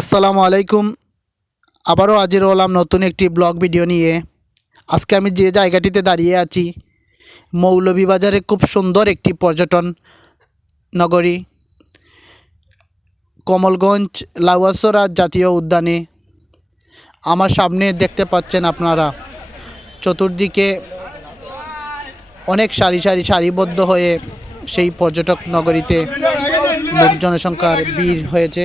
আসসালামু আলাইকুম। আবারও হাজির হলাম নতুন একটি ব্লগ ভিডিও নিয়ে। আজকে আমি যে জায়গাটিতে দাঁড়িয়ে আছি, মৌলভীবাজারে খুব সুন্দর একটি পর্যটন নগরী কমলগঞ্জ লাউয়াছড়া জাতীয় উদ্যানে। আমার সামনে দেখতে পাচ্ছেন আপনারা, চতুর্দিকে অনেক সারিবদ্ধ হয়ে সেই পর্যটক নগরীতে লোক জনসংখ্যার ভিড় হয়েছে।